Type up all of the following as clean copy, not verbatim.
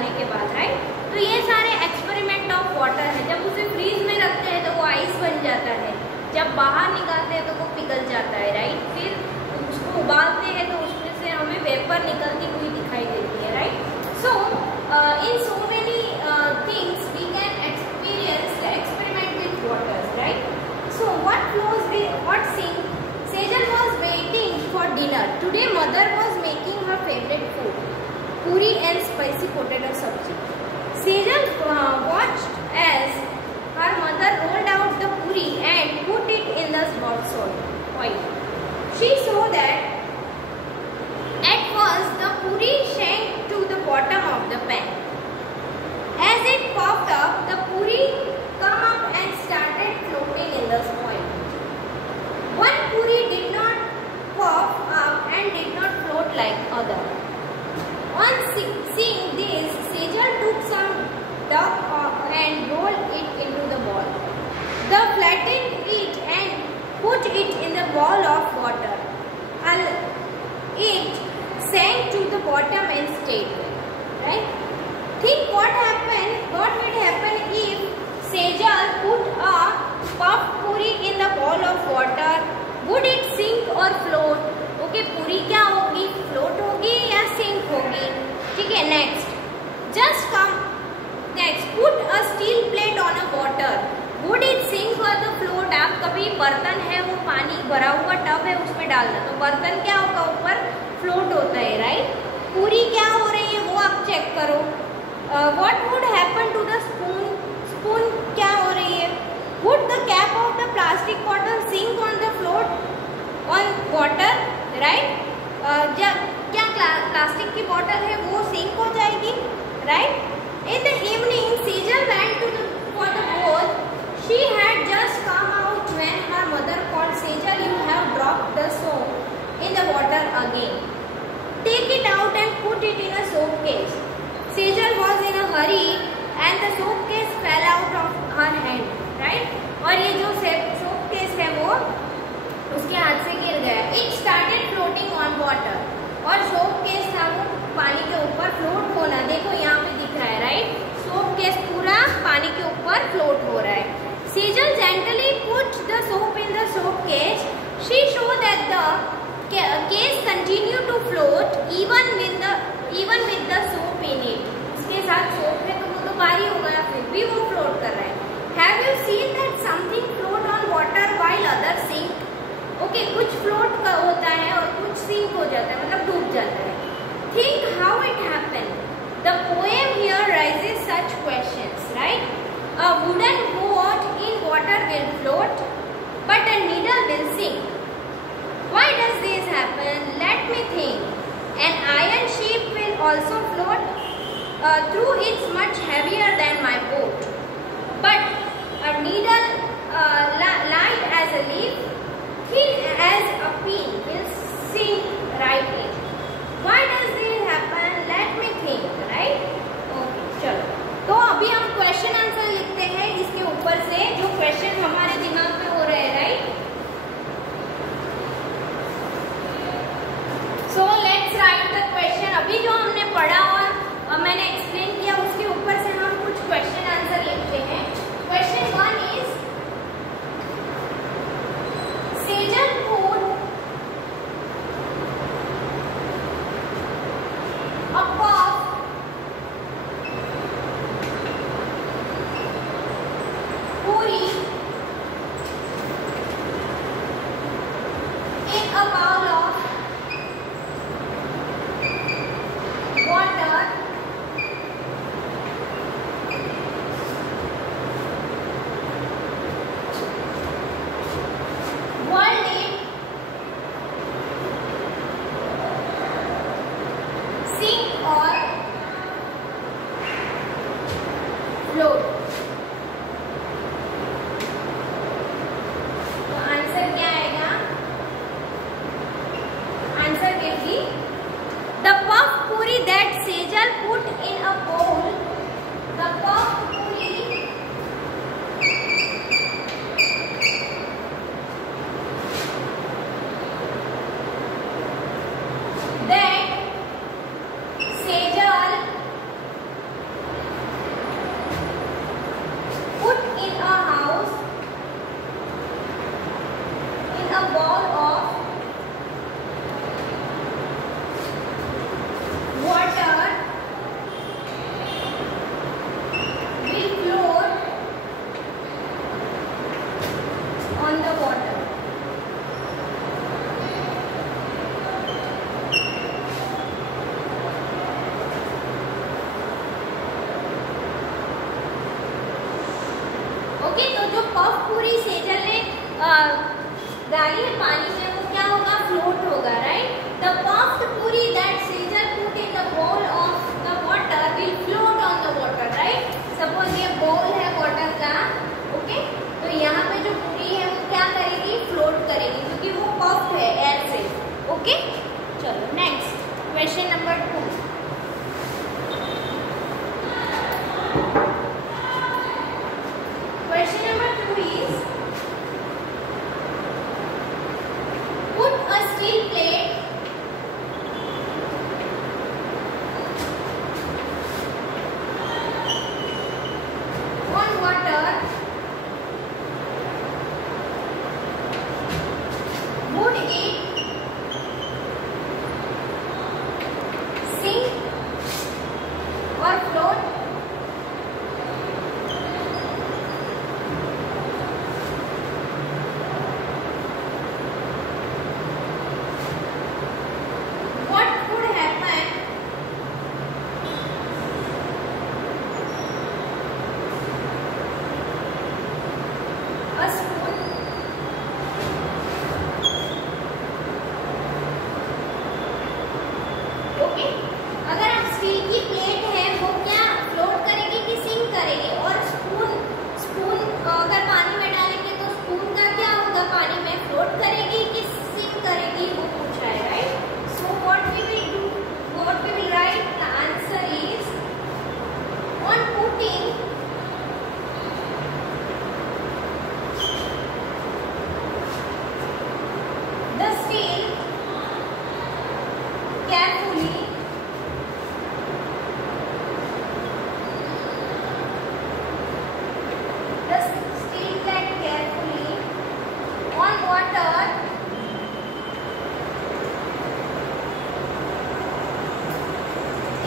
उबालने के बाद, राइट। तो ये सारे एक्सपेरिमेंट ऑफ वाटर है। जब उसे फ्रीज में रखते हैं तो वो आइस बन जाता है, जब बाहर निकालते हैं तो वो पिघल जाता है, राइट। फिर उसको उबालते हैं तो उसमें से हमें वेपर निकलती हुई दिखाई देती है, right. So in so many things we can experience the experiment with water, right. So what flows what sink Sejal was waiting for dinner. Today mother was making her favorite food, puri and spicy potato sabji. Sejal watched as her mother rolled out the puri and put it in the hot oil. She saw that at first the puri sank to the bottom of the pan. As it popped up, the puri came up and started floating in the oil. One puri did not pop up and did not float like other. On seeing this, Sejal took some dough and rolled it into the ball. They flattened it and put it in the bowl of water. It sank to the bottom and stayed there. Right? Think what would happen if Sejal put a puffed puri in the bowl of water? Would it sink or float? Okay, पूरी क्या होगी, float होगी या sink होगी, ठीक है। Next put a steel plate on a water, would it sink और the float. आप कभी बर्तन है वो पानी भरा हुआ टब है उसमें डालना, तो बर्तन क्या होगा, ऊपर फ्लोट होता है, राइट। पूरी क्या हो रही है वो आप चेक करो। What would happen to the spoon, spoon क्या हो रही है। Would the cap of the plastic bottle sink on the float on water, right. क्या प्लास्टिक की बॉटल है वो सिंक हो जाएगी, right. In the evening Sejal went for the bowl. She had just come out when her mother called, Sejal, you have dropped the soap in the water again. Take it out and put it in a soap case. Sejal was in a hurry and the soap case fell out of her hand, right? और ये जो soap case है वो उसके हाथ से गिर गया। It started floating on water. और सोप केस था वो पानी के ऊपर फ्लोट होना, देखो यहाँ पे दिख रहा है, राइट। सोप केस पूरा पानी के ऊपर फ्लोट हो रहा है। Sejal gently put the soap in the soap case. She showed that the case continued to float even with the soap in it. इसके साथ सोप है तो वो तो भारी हो गया, फिर भी वो फ्लोट कर रहा है। Have you seen that something float on water while others sink? Okay, कुछ फ्लोट का होता है और कुछ सिंक हो जाता है, मतलब डूब जाता है। Think how it happened. The poem here raises such questions, right? A wooden boat in water will float, but a needle will sink. Why does this happen? Let me think. An iron ship will also float. Through it's much heavier than my boat. But a needle light as a leaf, thin as a pin, will sink right in. Why does this happen? Let me think, right? Okay, चलो। तो अभी हम question answer लिखते हैं इसके ऊपर से जो क्वेश्चन हमारे दिमाग में हो रहे हैं, right. So let's write the question. अभी जो हमने पढ़ा और मैंने एक्सप्लेन किया उसके ऊपर से हम कुछ क्वेश्चन आंसर लिखते हैं। Question 1 is Sejal put a puff puri in a bowl of water that Sejal okay, तो जो पफ पूरी सेजल ने डाली है पानी में वो क्या होगा, फ्लोट होगा, राइट। द पफ्ड पूरी that Sejal put in the bowl of the water will float on the water, right. Suppose ये bowl है वाटर का, ओके, तो यहाँ पे जो पूरी है वो क्या करेगी, फ्लोट करेगी, क्योंकि वो पफ है एयर से, ओके। चलो next question number 2। Question number 2 is, put a steel plate on water, would it sink or float?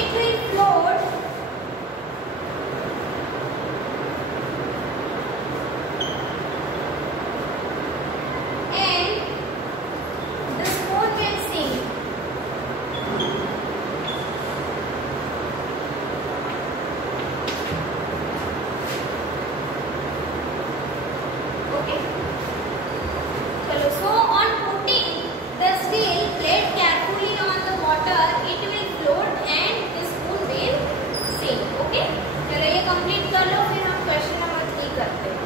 It will float and the spoon will sink. Okay. Chalo, so on putting the steel plate carefully on the water, it will float and the spoon will sink. Okay. चलो ये complete कर लो, फिर हम question number 3 करते हैं।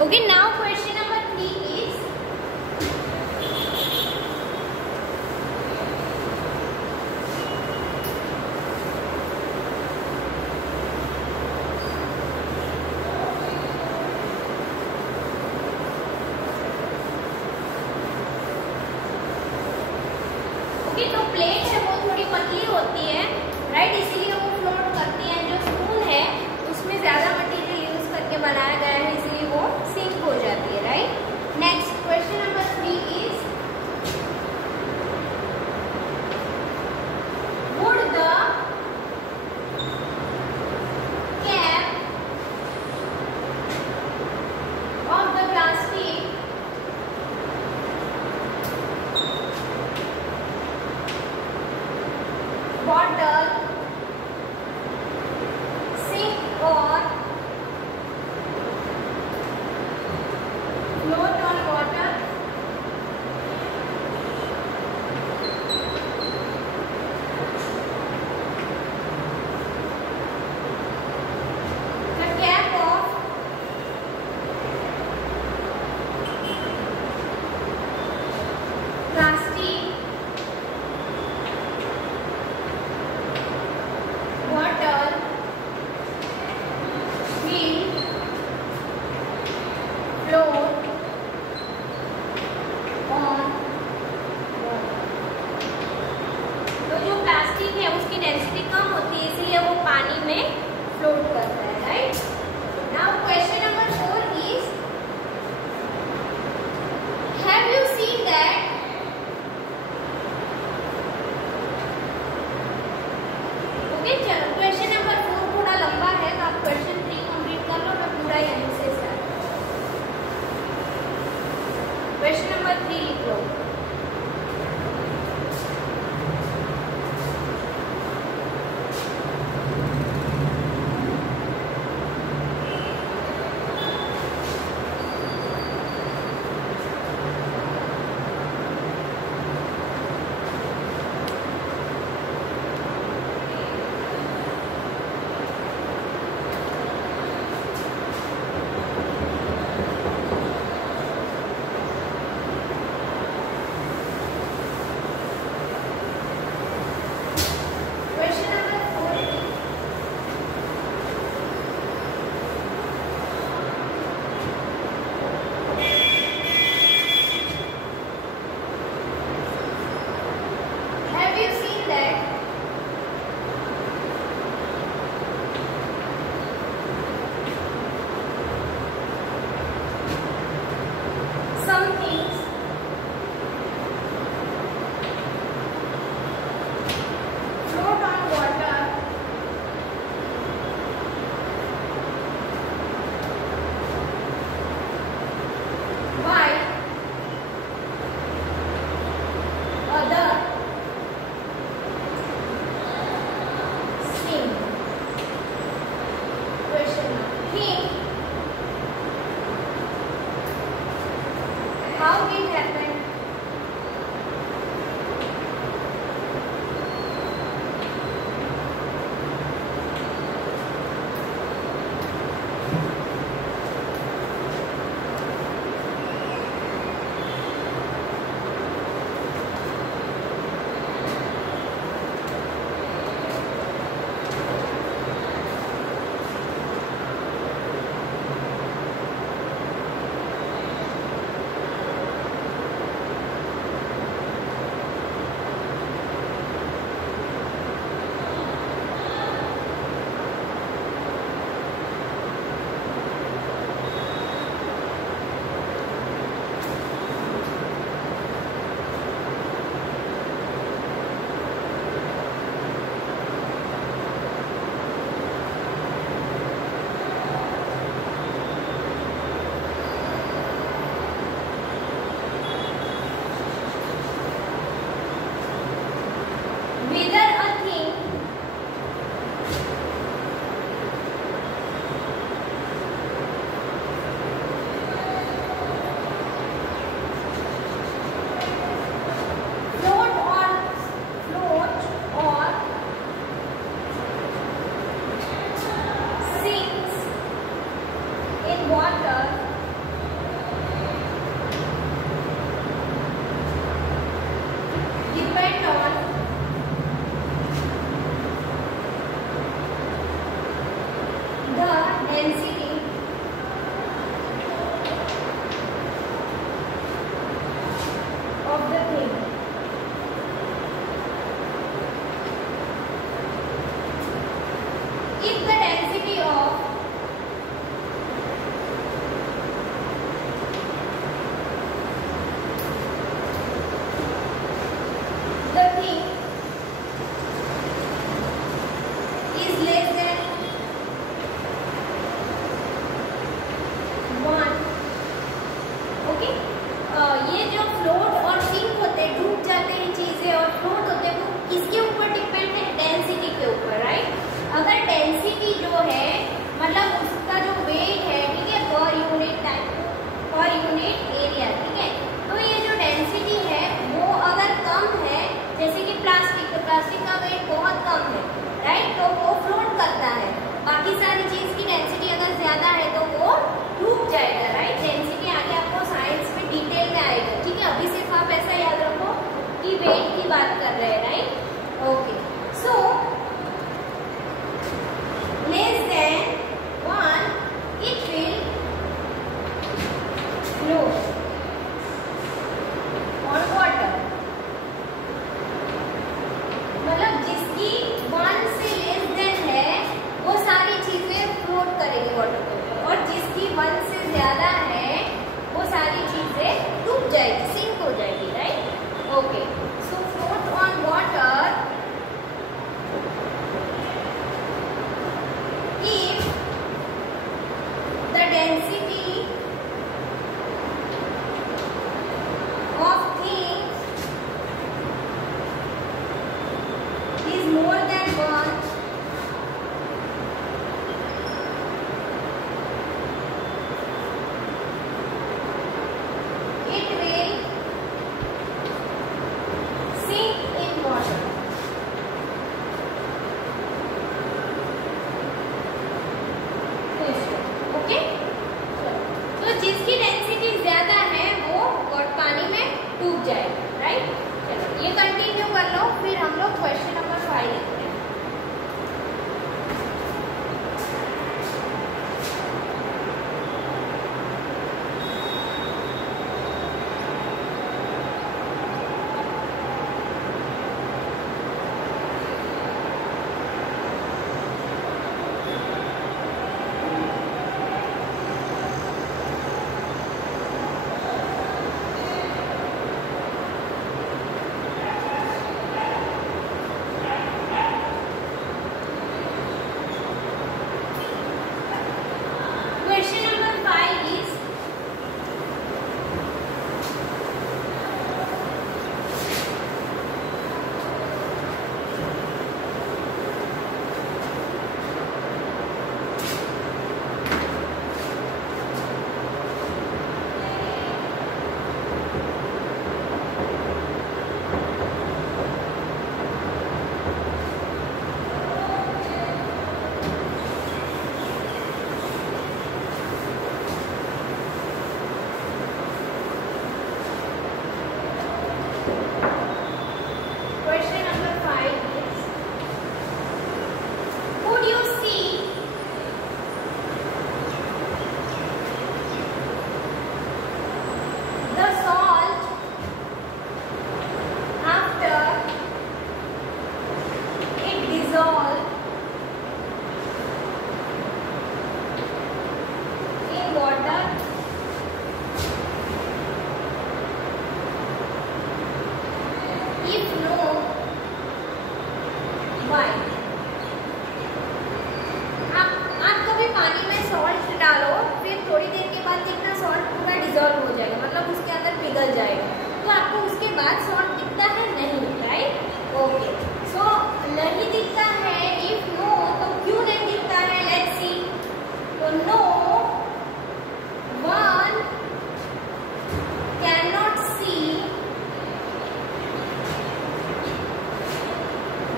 Okay, now question number 3 is, okay, तो plate है वो थोड़ी पतली होती है, राइट, इसीलिए वो फ्लोट करती है। जो स्पून है उसमें ज्यादा मटेरियल यूज करके बनाया गया है, इसलिए वो सिंक हो जाती है, right. Next question number 3 is, would the cap of the plastic bottle sink or उसकी डेंसिटी कम होती है, इसलिए वो पानी में फ्लोट करता है, right. Now question number 4 is, have you seen that, okay चलो क्वेश्चन नंबर 4 थोड़ा लंबा है तो आप क्वेश्चन 3 कंप्लीट कर लो, मैं पूरा यहीं से स्टार्ट। क्वेश्चन नंबर 3 लिख लो।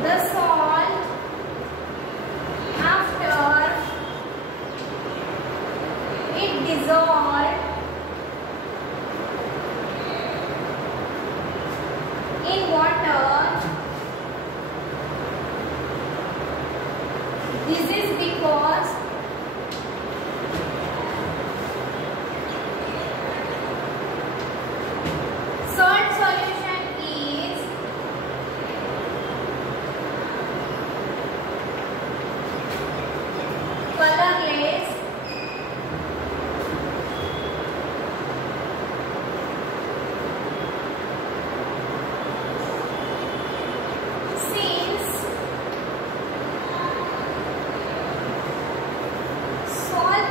the salt after it dissolved in water. This is because salt solution is colorless since salt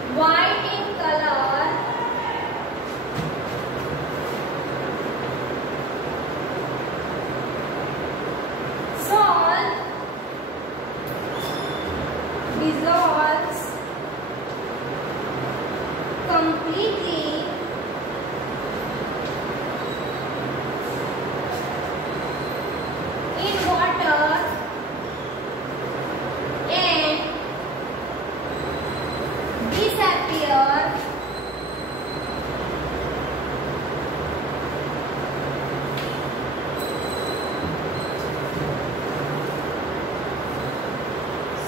is white in color. Salt dissolves completely in water and disappear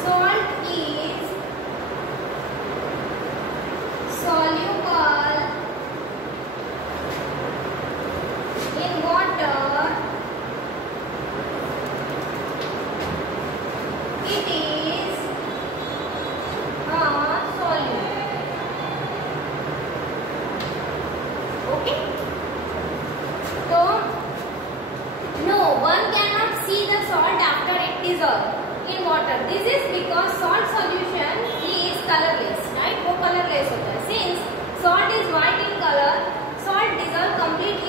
salt is soluble in water. It is a solute. Okay? So, no, one cannot see the salt after it dissolves in water. This is because salt solution is colorless, right? वो colorless होता है. Since salt is white in color, salt dissolves completely